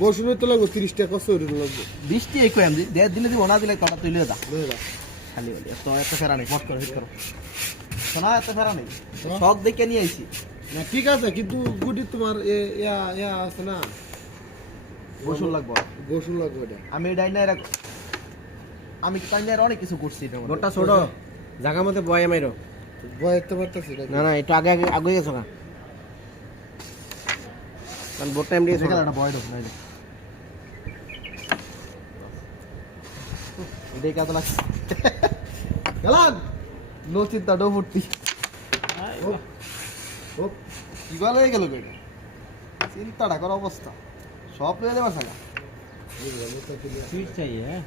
গোসলের তো লাগবে 30 টাকা লাগবে 20 টাকা কই আমি 1.5 দিনে দিব না দিলে কথা তুই লিয়ে যা খালি বলি তো এত ফেরা নেই ফট করে হিট করো শোনা এত ফেরা নেই সব দেখে নিয়ে আইছি না ঠিক আছে কিন্তু গুটি তোমার আছে না গোসল লাগবে এটা আমি ডাইনার আমি ডাইনার অনেক কিছু করছি এটা গোটা ছোট জায়গা মতে বয় মাইরো বয়তে পারতেছি না না একটু আগে আগে আগে গেছো না কারণ বোটটা এমডি দেখে না বয় ঢোক নাইলে দেখে তো লাগছে গেলান নো চিন্তা ডো ফুটি কি বলে গেল বেটা চিন্তাটা কর অবস্থা সব লয়ে দেবার সাগা সুইচ চাই হ্যাঁ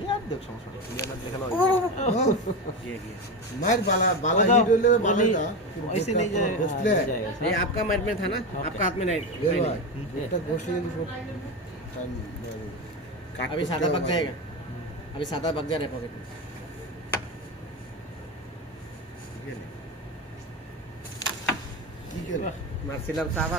ইয়ার দেখ সমস্যা ইয়ার দেখালো मार बाला हिट होले बाला था ऐसे नहीं जाए घोसले ये आपका माइंड में था ना आपका हाथ में नहीं এটা ঘোসলে কিছু अभी सादा पक जाएगा अभी सादा पक जा रहा है पॉकेट में मार्सिलम साहब